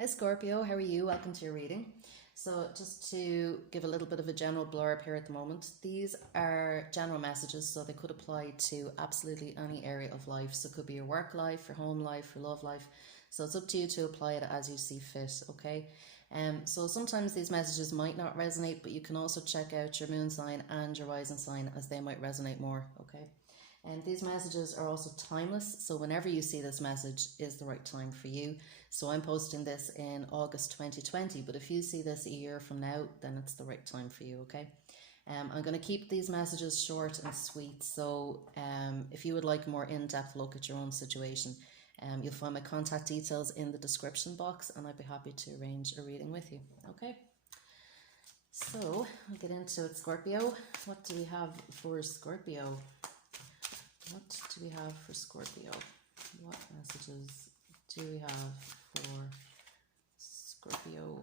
Hi Scorpio, how are you? Welcome to your reading. So, just to give a little bit of a general blurb here at the moment, these are general messages, so they could apply to absolutely any area of life. So, it could be your work life, your home life, your love life. So, it's up to you to apply it as you see fit, okay? So, sometimes these messages might not resonate, but you can also check out your moon sign and your rising sign as they might resonate more, okay? And these messages are also timeless, so whenever you see this message is the right time for you. So I'm posting this in August 2020, but if you see this a year from now, then it's the right time for you, okay? I'm going to keep these messages short and sweet, so if you would like a more in-depth look at your own situation, you'll find my contact details in the description box, and I'd be happy to arrange a reading with you, okay? So, I'll get into it, Scorpio. What do we have for Scorpio? What do we have for Scorpio? What messages do we have for Scorpio?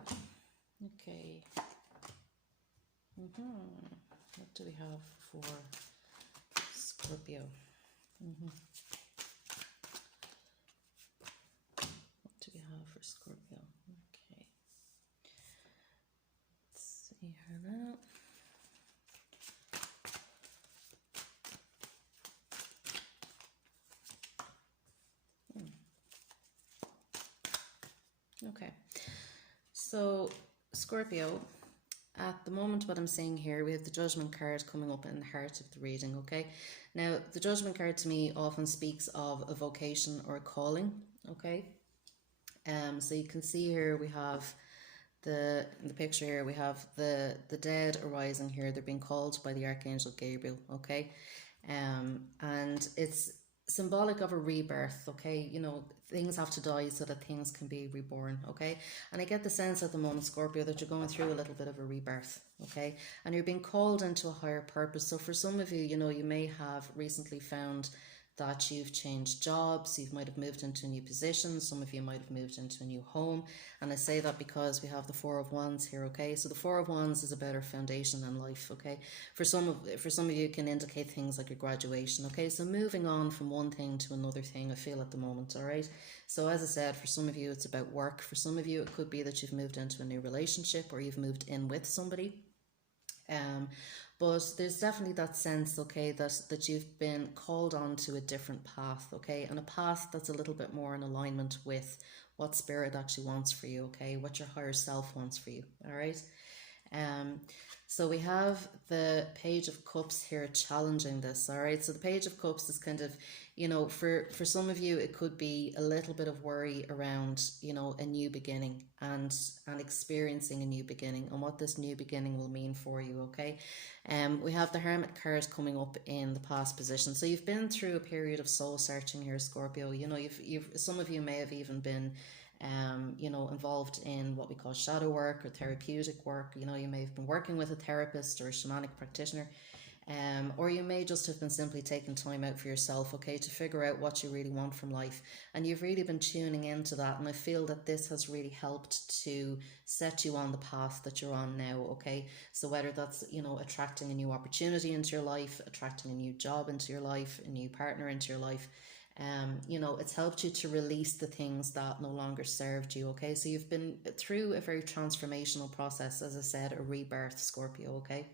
Okay. What do we have for Scorpio? What do we have for Scorpio? Okay. Let's see here now. Okay, so Scorpio, at the moment what I'm seeing here, we have the Judgment card coming up in the heart of the reading, okay? Now, the Judgment card to me often speaks of a vocation or a calling, okay? So you can see here we have in the picture here, we have the dead arising here. They're being called by the Archangel Gabriel, okay? And it's symbolic of a rebirth, okay? You know, things have to die so that things can be reborn, okay? And I get the sense at the moment, Scorpio, that you're going through a little bit of a rebirth, okay? And you're being called into a higher purpose. So for some of you, you know, you may have recently found that you've changed jobs, you might have moved into a new position, some of you might have moved into a new home. And I say that because we have the Four of Wands here, okay? So the Four of Wands is a better foundation in life, okay? For some of you, it can indicate things like your graduation, okay? So moving on from one thing to another thing, I feel at the moment, all right? So as I said, for some of you, it's about work. For some of you, it could be that you've moved into a new relationship or you've moved in with somebody. But there's definitely that sense, okay, that you've been called on to a different path, okay, and a path that's a little bit more in alignment with what spirit actually wants for you, okay, what your higher self wants for you, all right? So we have the Page of Cups here challenging this, all right? So the Page of Cups is kind of, you know, for some of you, it could be a little bit of worry around, you know, a new beginning and experiencing a new beginning and what this new beginning will mean for you, okay? We have the Hermit card coming up in the past position. So you've been through a period of soul searching here, Scorpio. You know, some of you may have even been you know, involved in what we call shadow work or therapeutic work. You know, you may have been working with a therapist or a shamanic practitioner, or you may just have been simply taking time out for yourself, okay, to figure out what you really want from life. And you've really been tuning into that. And I feel that this has really helped to set you on the path that you're on now, okay? So whether that's, you know, attracting a new opportunity into your life, attracting a new job into your life, a new partner into your life, you know, it's helped you to release the things that no longer served you, okay? So you've been through a very transformational process, as I said, a rebirth, Scorpio, okay?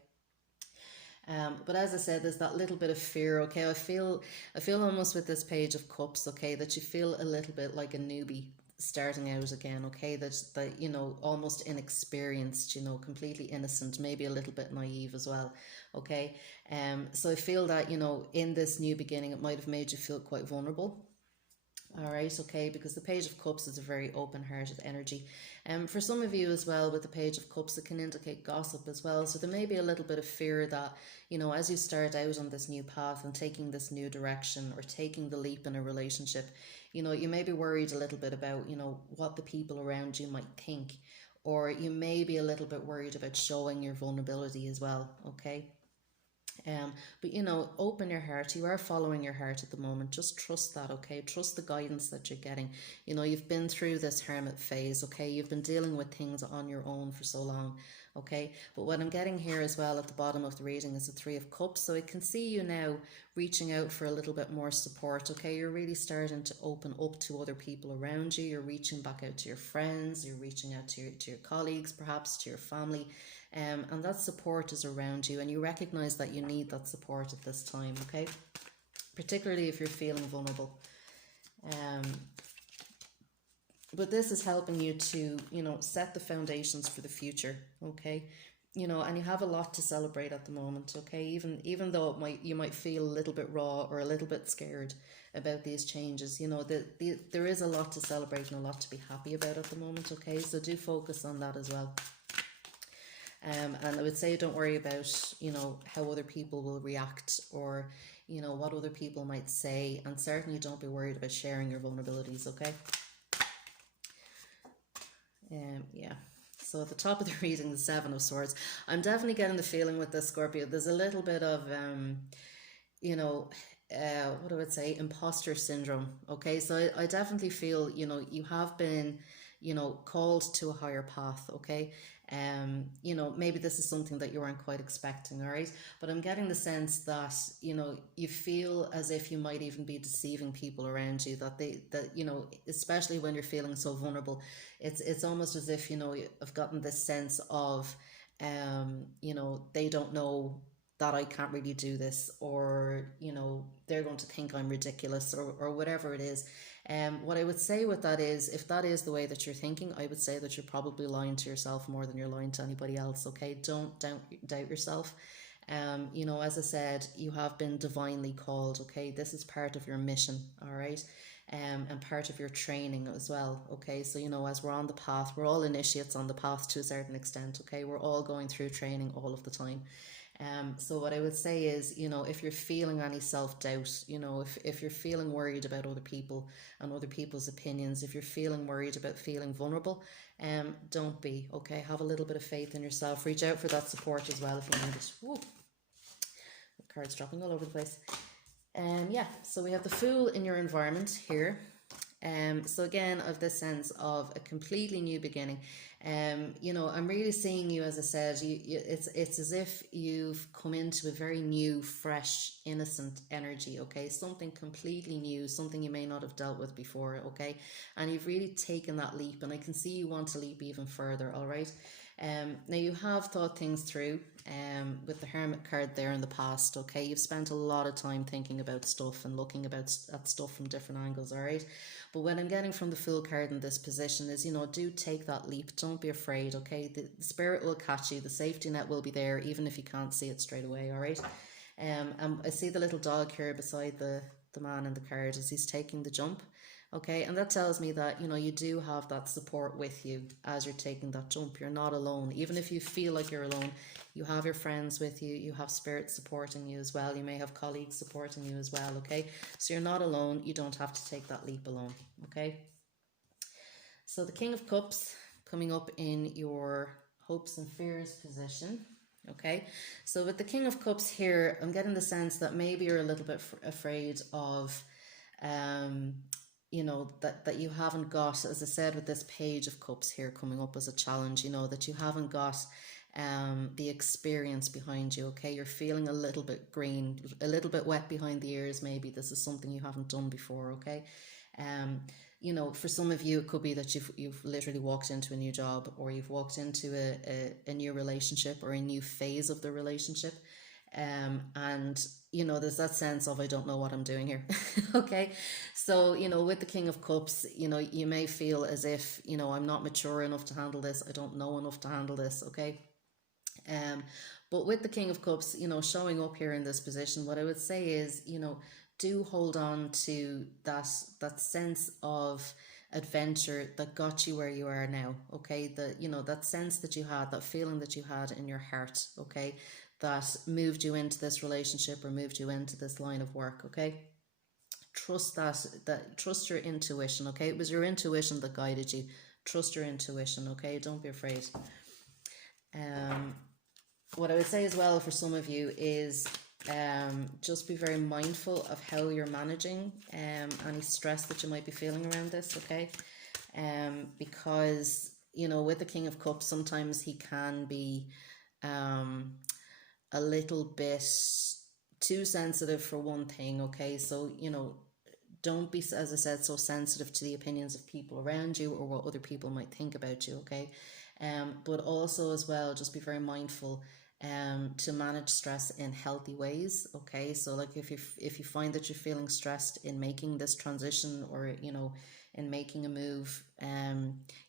But as I said, there's that little bit of fear, okay? I feel almost with this Page of Cups, okay, that you feel a little bit like a newbie starting out again, okay? That you know, almost inexperienced, you know, completely innocent, maybe a little bit naive as well, okay? So I feel that, you know, in this new beginning, it might have made you feel quite vulnerable. All right, okay, because the Page of Cups is a very open-hearted energy. For some of you as well, with the Page of Cups, it can indicate gossip as well. So there may be a little bit of fear that, you know, as you start out on this new path and taking this new direction or taking the leap in a relationship, you know, you may be worried a little bit about, you know, what the people around you might think. Or you may be a little bit worried about showing your vulnerability as well, okay? But you know, open your heart. You are following your heart at the moment. Just trust that, okay? Trust the guidance that you're getting. You know, you've been through this hermit phase, okay? You've been dealing with things on your own for so long, okay? But what I'm getting here as well at the bottom of the reading is the Three of Cups. So I can see you now reaching out for a little bit more support, okay? You're really starting to open up to other people around you. You're reaching back out to your friends. You're reaching out to your colleagues, perhaps to your family. And that support is around you, and you recognize that you need that support at this time, okay? Particularly if you're feeling vulnerable. But this is helping you to, set the foundations for the future, okay? And you have a lot to celebrate at the moment, okay? Even though you might feel a little bit raw or a little bit scared about these changes, there is a lot to celebrate and a lot to be happy about at the moment, okay? So do focus on that as well. And I would say don't worry about, how other people will react or, what other people might say. And certainly don't be worried about sharing your vulnerabilities, okay? Yeah. So at the top of the reading, the Seven of Swords. I'm definitely getting the feeling with this, Scorpio, there's a little bit of, what I would say, imposter syndrome. Okay, so I definitely feel, you have been, called to a higher path. Okay, maybe this is something that you weren't quite expecting. All right, but I'm getting the sense that you feel as if you might even be deceiving people around you. That especially when you're feeling so vulnerable, it's almost as if I've gotten this sense of, they don't know that I can't really do this, or they're going to think I'm ridiculous, or whatever it is. What I would say with that is, if that is the way that you're thinking, I would say that you're probably lying to yourself more than you're lying to anybody else. Okay, don't doubt yourself. As I said, you have been divinely called. Okay, this is part of your mission. All right. And part of your training as well. Okay, so as we're on the path, we're all initiates on the path to a certain extent. Okay, we're all going through training all of the time. So what I would say is, if you're feeling any self-doubt, if you're feeling worried about other people and other people's opinions, if you're feeling worried about feeling vulnerable, don't be, okay? Have a little bit of faith in yourself. Reach out for that support as well if you need it. Woo. The card's dropping all over the place. Yeah, so we have the Fool in your environment here. So again, of this sense of a completely new beginning. I'm really seeing you, as I said, it's as if you've come into a very new, fresh, innocent energy, okay? Something completely new, something you may not have dealt with before, okay? And you've really taken that leap, and I can see you want to leap even further, all right? Now you have thought things through with the Hermit card there in the past, okay? You've spent a lot of time thinking about stuff and looking at stuff from different angles, all right? But what I'm getting from the Fool card in this position is, do take that leap. Don't be afraid, okay? The spirit will catch you. The safety net will be there, even if you can't see it straight away, all right? I see the little dog here beside the man in the card as he's taking the jump. Okay, and that tells me that, you do have that support with you as you're taking that jump. You're not alone. Even if you feel like you're alone, you have your friends with you. You have spirit supporting you as well. You may have colleagues supporting you as well, okay? So you're not alone. You don't have to take that leap alone, okay? So the King of Cups coming up in your hopes and fears position. Okay, so with the King of Cups here, I'm getting the sense that maybe you're a little bit afraid of that you haven't got, as I said, with this Page of Cups here coming up as a challenge, that you haven't got the experience behind you. Okay, you're feeling a little bit green, a little bit wet behind the ears. Maybe this is something you haven't done before. Okay, for some of you, it could be that you've literally walked into a new job, or you've walked into a new relationship, or a new phase of the relationship. And there's that sense of, I don't know what I'm doing here. Okay, so with the King of Cups, you may feel as if I'm not mature enough to handle this, I don't know enough to handle this. Okay, but with the King of Cups, showing up here in this position, what I would say is, do hold on to that sense of adventure that got you where you are now. Okay, that sense that you had, that feeling that you had in your heart, okay, that moved you into this relationship or moved you into this line of work. Okay, trust trust your intuition. Okay, it was your intuition that guided you. Trust your intuition. Okay, don't be afraid. What I would say as well for some of you is just be very mindful of how you're managing any stress that you might be feeling around this. Okay, because you know, with the King of Cups, sometimes he can be um, a little bit too sensitive for one thing, okay? So, you know, don't be, as I said, so sensitive to the opinions of people around you or what other people might think about you, okay? But also as well, just be very mindful to manage stress in healthy ways, okay? So like if you find that you're feeling stressed in making this transition, or you know, in making a move,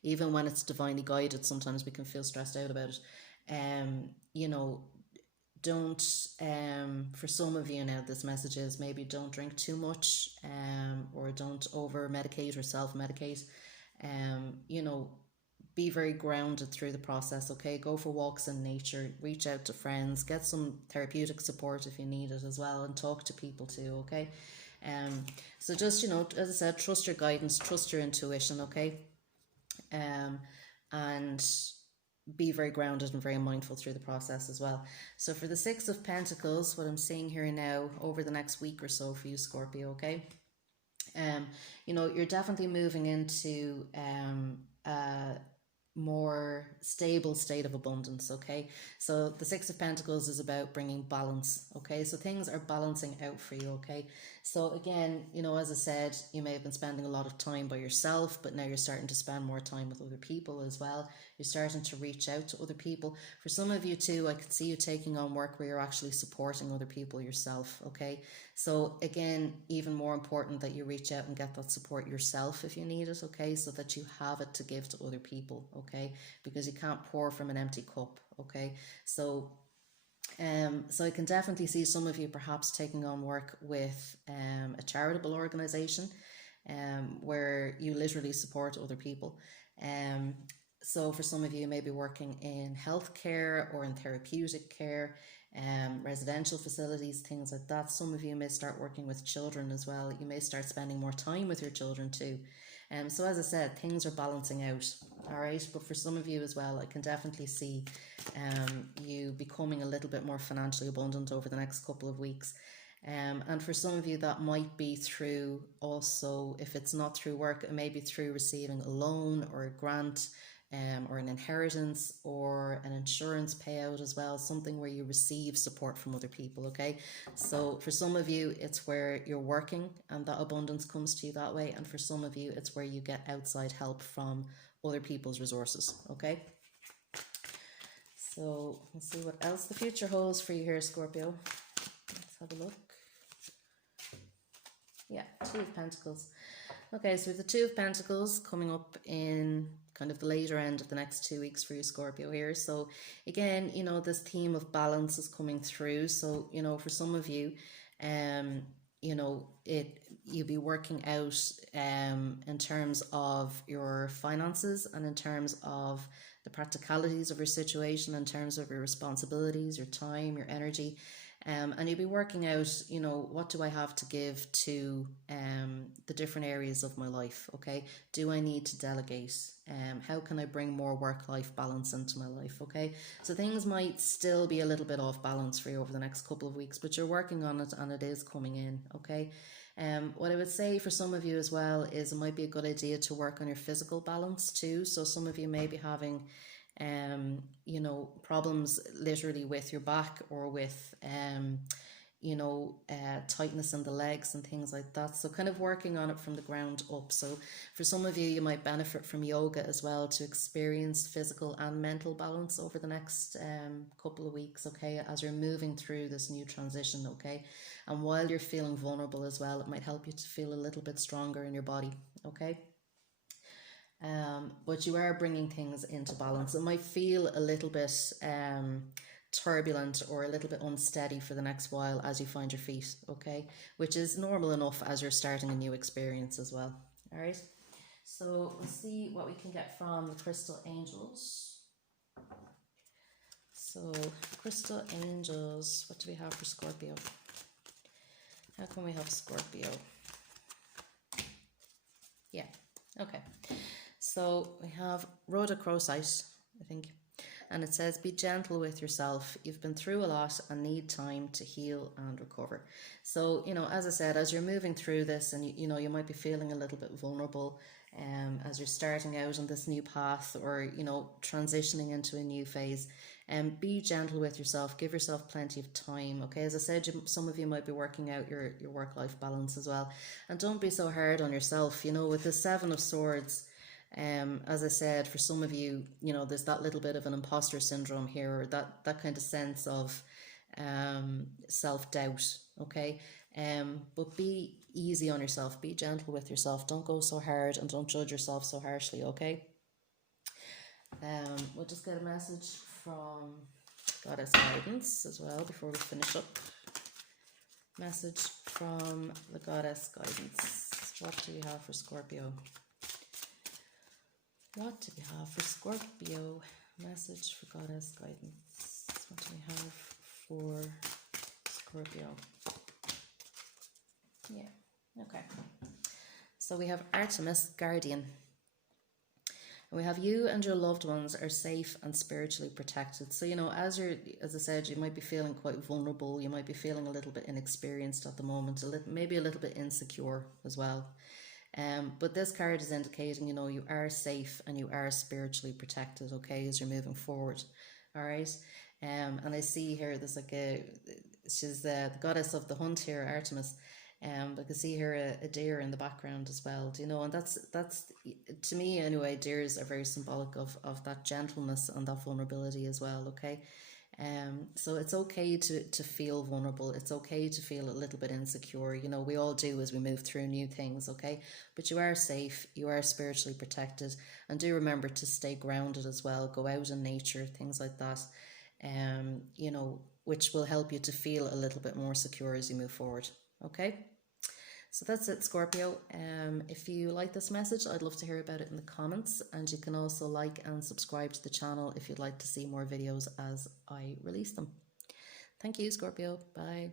even when it's divinely guided, sometimes we can feel stressed out about it. You know, don't for some of you now, this message is maybe don't drink too much, or don't over medicate or self medicate. You know, be very grounded through the process, okay? Go for walks in nature, reach out to friends, get some therapeutic support if you need it as well, and talk to people too, okay? So just, you know, as I said, trust your guidance, trust your intuition, okay? And be very grounded and very mindful through the process as well. So for the Six of Pentacles, what I'm seeing here now over the next week or so for you, Scorpio, okay? You know, you're definitely moving into a more stable state of abundance, okay? So the Six of Pentacles is about bringing balance, okay? So things are balancing out for you, okay? So again, you know, as I said, you may have been spending a lot of time by yourself, but now you're starting to spend more time with other people as well. You're starting to reach out to other people. For some of you too, I can see you taking on work where you're actually supporting other people yourself, okay? So again, even more important that you reach out and get that support yourself if you need it, okay? So that you have it to give to other people, okay? Because you can't pour from an empty cup, okay? So I can definitely see some of you perhaps taking on work with a charitable organization where you literally support other people. So for some of you, maybe working in healthcare or in therapeutic care, residential facilities, things like that. Some of you may start working with children as well. You may start spending more time with your children too. So as I said, things are balancing out, all right? But for some of you as well, I can definitely see you becoming a little bit more financially abundant over the next couple of weeks. And for some of you, that might be through also, if it's not through work, it may be through receiving a loan or a grant, or an inheritance or an insurance payout as well, something where you receive support from other people, okay? So for some of you, it's where you're working and that abundance comes to you that way. And for some of you, it's where you get outside help from other people's resources, okay? So let's see what else the future holds for you here, Scorpio. Let's have a look. Yeah, Two of Pentacles. Okay, so with the Two of Pentacles coming up in kind of the later end of the next 2 weeks for you, Scorpio, here. So again, you know, this theme of balance is coming through. So, you know, for some of you, you know, you'll be working out in terms of your finances and in terms of the practicalities of your situation, in terms of your responsibilities, your time, your energy. And you'll be working out, you know, what do I have to give to the different areas of my life, okay? Do I need to delegate? How can I bring more work-life balance into my life, okay? So things might still be a little bit off balance for you over the next couple of weeks, but you're working on it and it is coming in, okay? What I would say for some of you as well is it might be a good idea to work on your physical balance too. So some of you may be having you know, problems literally with your back or with, you know, tightness in the legs and things like that. So kind of working on it from the ground up. So for some of you, you might benefit from yoga as well to experience physical and mental balance over the next couple of weeks, okay, as you're moving through this new transition, okay? And while you're feeling vulnerable as well, it might help you to feel a little bit stronger in your body, okay? But you are bringing things into balance. It might feel a little bit turbulent or a little bit unsteady for the next while as you find your feet, okay? Which is normal enough as you're starting a new experience as well, all right? So let's see what we can get from the Crystal Angels. So Crystal Angels, what do we have for Scorpio? How can we help Scorpio? Yeah, okay. So we have Rhodochrosite, I think. And it says, be gentle with yourself. You've been through a lot and need time to heal and recover. So, as I said, as you're moving through this, and you might be feeling a little bit vulnerable as you're starting out on this new path, or, transitioning into a new phase. Be gentle with yourself. Give yourself plenty of time. Okay, as I said, some of you might be working out your work-life balance as well. And don't be so hard on yourself. With the Seven of Swords, as I said, for some of you, there's that little bit of an imposter syndrome here, or that kind of sense of self-doubt. Okay, but be easy on yourself. Be gentle with yourself. Don't go so hard, and don't judge yourself so harshly. Okay. We'll just get a message from Goddess Guidance as well before we finish up. Message from the Goddess Guidance. What do we have for Scorpio? What do we have for Scorpio? Message for Goddess Guidance. What do we have for Scorpio? Yeah, okay. So we have Artemis, Guardian. And we have you and your loved ones are safe and spiritually protected. So, as I said, you might be feeling quite vulnerable. You might be feeling a little bit inexperienced at the moment, maybe a little bit insecure as well. But this card is indicating, you are safe and you are spiritually protected, okay, as you're moving forward. All right. And I see here, there's she's the goddess of the hunt here, Artemis. I can see here a deer in the background as well, and that's to me anyway, deers are very symbolic of that gentleness and that vulnerability as well, okay? So it's okay to feel vulnerable. It's okay to feel a little bit insecure. We all do as we move through new things, okay? But you are safe, you are spiritually protected, and do remember to stay grounded as well. Go out in nature, things like that, which will help you to feel a little bit more secure as you move forward, okay? So that's it, Scorpio. If you like this message, I'd love to hear about it in the comments, and you can also like and subscribe to the channel if you'd like to see more videos as I release them. Thank you, Scorpio. Bye.